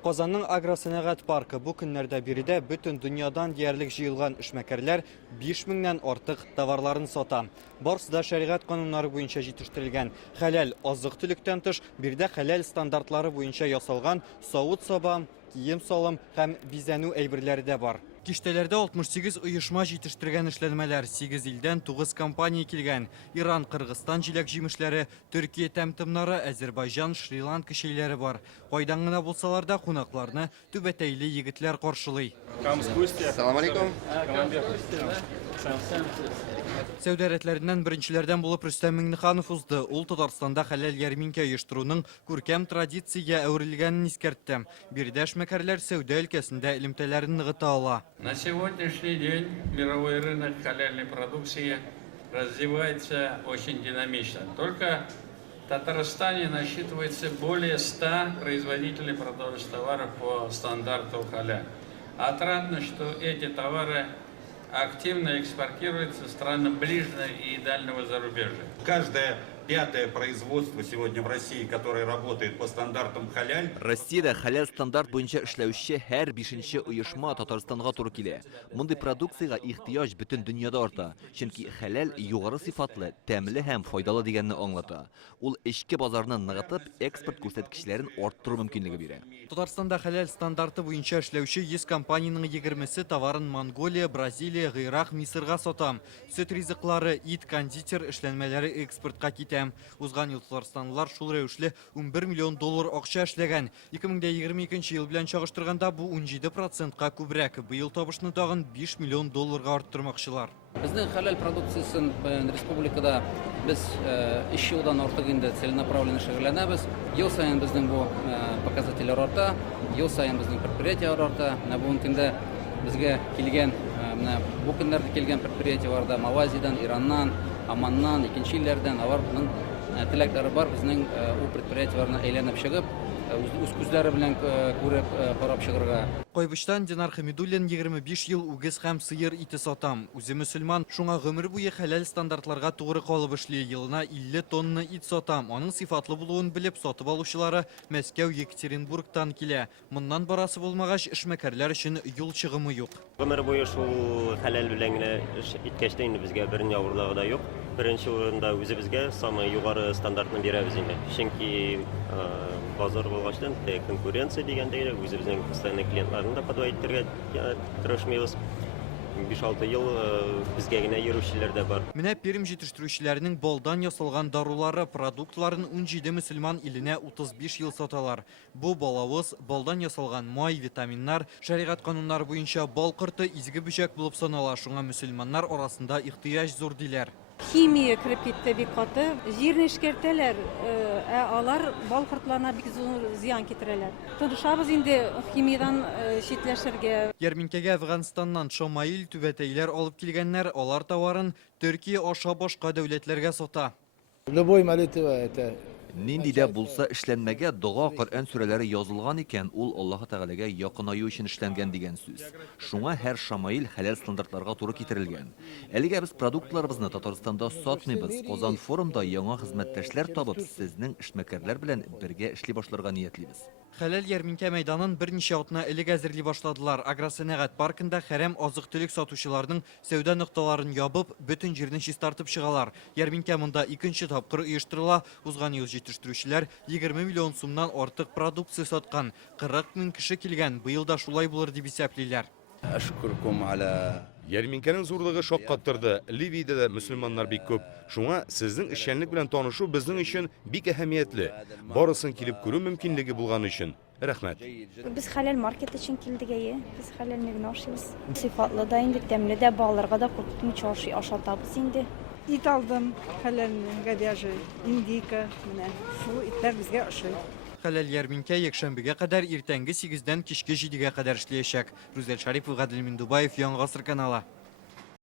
Казанның агросәнәгать паркы бу көннәрдә биредә бөтен дөньядан диярлек җыелган эшмәкәрләр 5000-нән артык товарларын сата. Барысы да шәригать кануннары буенча җитештерелгән. Хәләл азык-төлектән тыш, биредә хәләл стандартлары буенча ясалган савыт-саба, кием-салым һәм бизәнү әйберләре дә бар. Киштәләрдә 68 оешма җитештергән эшләнмәләр, 8 илдән 9 компания килгән. Иран, Кыргызстан җиләк-җимешләре, Төркия тәмтемнары, Азербайҗан, Шри-Ланка шәйләре бар. Кайдан гына булсалар да кунакларны түбәтәйле егетләр каршылый. Салам алейкум. Сәүдә рәтләреннән беренчеләрдән булып Рөстәм Миңнеханов узды. Ул Татарстанда хәләл ярминкә оештыруның күркәм традициягә әверелгәнен искәртте. Биредә эшмәкәрләр сәүдә өлкәсендә элемтәләрен ныгыта ала. На сегодняшний день мировой рынок халяльной продукции развивается очень динамично. Только в Татарстане насчитывается более 100 производителей продовольственных товаров по стандарту халяль. Отрадно, что эти товары активно экспортируются в страны ближнего и дальнего зарубежья. Каждое пятое производство сегодня в России, которое работает по стандартам халяль. Россиядә хәләл стандарт буенча эшләүче һәр 5нче оешма Татарстанга туры килә. Мондый продукциягә ихтыяҗ бөтен дөньяда арта, чөнки хәләл югары сыйфатлы, тәмле һәм файдалы дигәнне аңлата. Ул эчке базарны ныгытып, экспорт күрсәткечләрен арттыру мөмкинлеге бирә. Татарстанда хәләл стандарты буенча эшләүче 100 компаниянең 20-се товарын Монголия, Бразилия, Гыйрак, Мисырга сата. Сөт ризыклары, ит, кондитер эшләнмәләре экспортка китә. Узган ел Татарстанлылар шул рәвешле 11 миллион доллар акча эшләгән. 2022 ел белән чагыштырганда бу 17%-ка күбрәк. Быел табышны тагын 5 миллион долларга арттырмакчылар. Безнең хәләл продукциясын республикада без 3 елдан артык инде целенаправленно шөгыльләнәбез. Ел саен безнең бу показательләр арта, ел саен безнең предприятиеләр арта. Бу көндә безгә килгән, бу көннәрдә килгән предприятиеләрдә Малайзиядан, Ираннан, Аманнан, икенче илләрдән аларның теләкләре бар. Безнең ул предприятиеләрне әйләнеп чыгып, үз күзләре белән күреп, карап чыгарга. Кайбыштан Динар Хамидуллин 25 ел үгез һәм сыер ите сатам. Үзе мөселман, шуңа гомер буе хәләл стандартларга тугры калып эшли. Елына 50 тонна ит сатам. Аның сыйфатлы булуын белеп сатып алучылары Мәскәү, Екатеринбургтан килә. Моннан барасы булмагач, эшмәкәрләр өчен юл чыгымы юк. Гомер буе шул хәләл белән генә иткәчтә инде безгә берни авырлыгы да юк. Беренче урында үзебезгә самый югары стандартны бирәбез инде. Чөнки базар булгачтан конкуренция дигәндә үзебезнең постоянный клиентларны да подводить итәргә тырышмыйбыз. 5-6 ел безгә генә йөрүчеләр дә бар. Менә Пермь җитештерүчеләренең балдан ясалган дарулары, продуктларын 17 мөселман иленә 35 ел саталар. Бу балавыз, балдан ясалган май, витаминнар, шәригать кануннары буенча бал корты изге бөҗәк булып санала. Шуңа мөселманнар арасында ихтыяҗ зур диләр. Химия кіріп кетті бик каты. Җирне эшкәртәләр, алар бал кортларына бик зур зыян китерәләр. Тырышабыз инде химиядан читләшергә. Ярминкәгә Әфганстаннан шамаил, түбәтәйләр алып килгәннәр, алар товарын Төркия аша башка дәүләтләргә сата. Любой молитва это Нинди дә булса эшләнмәгә дога Коръән сүрәләре язылган икән, ул Аллаһ Тәгаләгә якынаю өчен эшләнгән дигән сүз. Шуңа һәр шамаил хәләл стандартларга туры китерелгән. Әлегә без продуктларыбызны Татарстанда сатмыйбыз. Казан форумда яңа хезмәттәшләр табып, сезнең эшмәкәрләр белән бергә эшли башларга ниятлибез. Хәләл ярминкә мәйданын берничә атна элек әзерли башладылар. Агросәнәгать паркында хәрәм азык-төлек сатучыларның сәүдә нокталарын ябып, бөтен җирне чистартып чыгалар. Ярминкә монда икенче тапкыр оештырыла. Узган ел җитештерүчеләр 20 миллион сумнан артык продукция саткан. 40 мең кеше килгән. Быел да шулай булыр дип исәплиләр. Ярминкәнең зурлыгы шаккаттырды. Ливиядә дә мөселманнар бик күп. Шуңа сезнең эшчәнлек белән танышу безнең өчен бик әһәмиятле. Барысын килеп күрү мөмкинлеге булган өчен рәхмәт. Без хәләл маркет өчен килдек әйе. Без хәләл мигнашибыз. Сыйфатлы да инде, тәмле дә, балаларга да куркытмыйча ашатабыз инде. Ит алдым, хәләл говяжий, индейка, менә шул итләр безгә ошый. Хәләл ярминкә якшәмбегә кадәр иртәнге 8-дән кичке 7-гә кадәр эшләячәк. Рүзәл Шарипов, Гадел Миндубаев, Яңа Гасыр каналы.